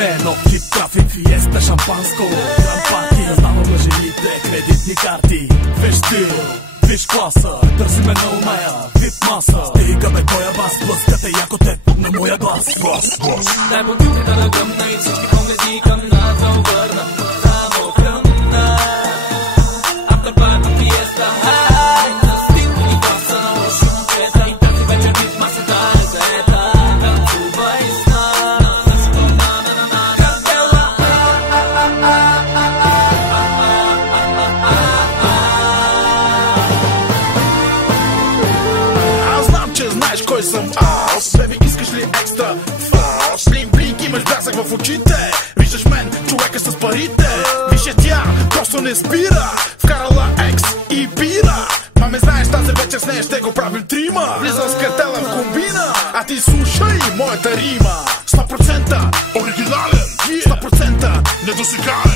не едно хип трафик, фиеста, шампанско, гранд парти. Раздаваме жените кредитни карти. Виж стил, виж класа, търсиме на умея, вип маса. Стига бе тоя бас, блъскате яко те на моя глас. Дай бутилката да гъмна и всички погледи към нас да обърна. Само кръмна Afterparty фиеста, хай на стил и гласа на лошо момчета. И тази вечер вип масата е заета. Танцувай с нас, на картела. Аз знам, че знаеш кой съм аз. Беби, искаш ли екстра фас? Блинк, имаш блясък в очите. Виждаш мен, човека с парите. Виж тя, просто не спира. Вкарала екс и бира. Маме, знаеш, тази вечер с нея ще го правим трима. Влизам с картела в комбина, а ти слушай моята рима. 100% оригинален, 100% недосегаем.